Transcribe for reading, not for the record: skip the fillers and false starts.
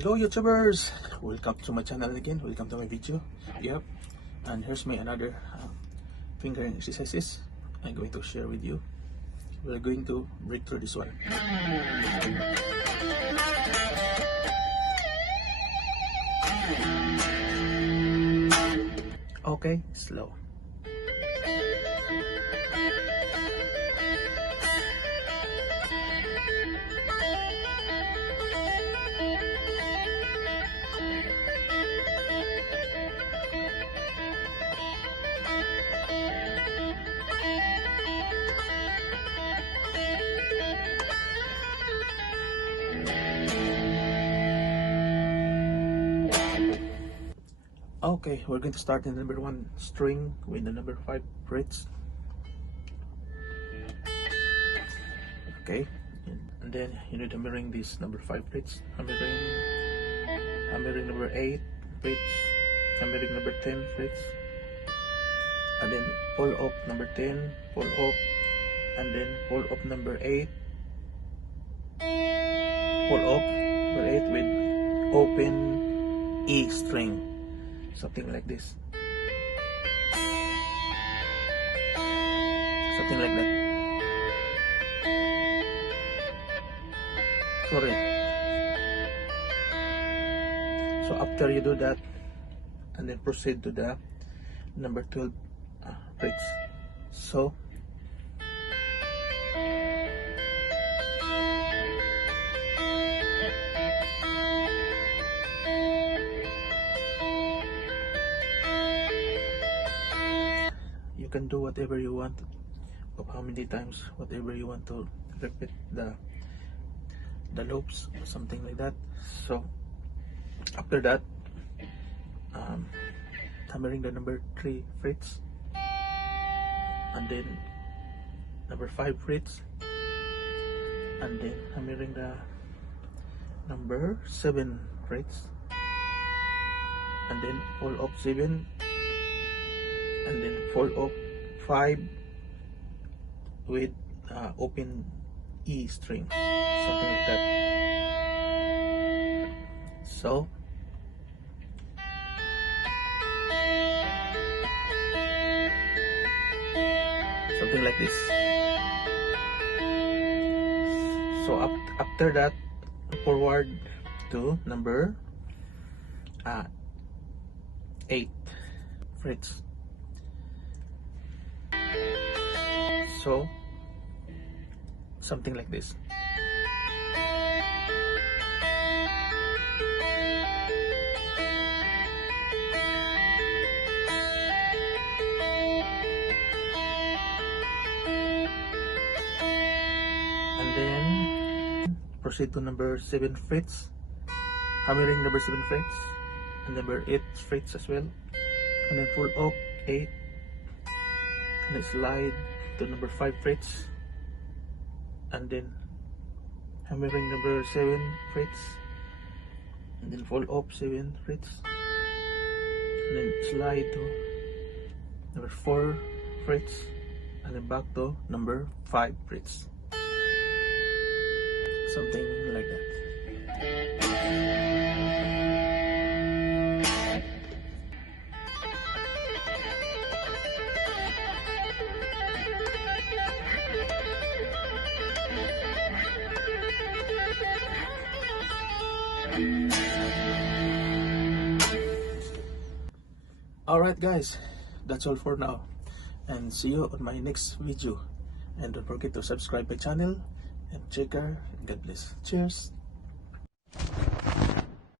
Hello YouTubers, welcome to my channel again, welcome to my video. Yep, and here's my another fingering exercises I'm going to share with you. We're going to break through this one. Okay, slow. Okay, we're going to start in the number 1 string with the number 5 frets. Okay, and then you need hammering this number 5 frets, hammering number 8 frets, hammering number 10 frets, and then pull up number 10, pull up, and then pull up number 8, pull up number 8 with open E string. Something like this. Something like that. Sorry. So after you do that, and then proceed to the number 12 frets. So you can do whatever you want, of how many times, whatever you want to repeat the loops, something like that. So after that, hammering the number 3 frets, and then number 5 frets, and then hammering the number 7 frets, and then pull up 7, and then pull up 5 with open E string, something like that. So something like this. So after that, forward to number 8 frets. So something like this. And then proceed to number 7 frets, hammering number 7 frets and number 8 frets as well, and then pull up 8, and then slide to number 5 frets, and then hammering number 7 frets, and then pull up 7 frets, and then slide to number 4 frets, and then back to number 5 frets. Something like that. Alright guys, that's all for now, and see you on my next video, and don't forget to subscribe my channel and check her. God bless. Cheers.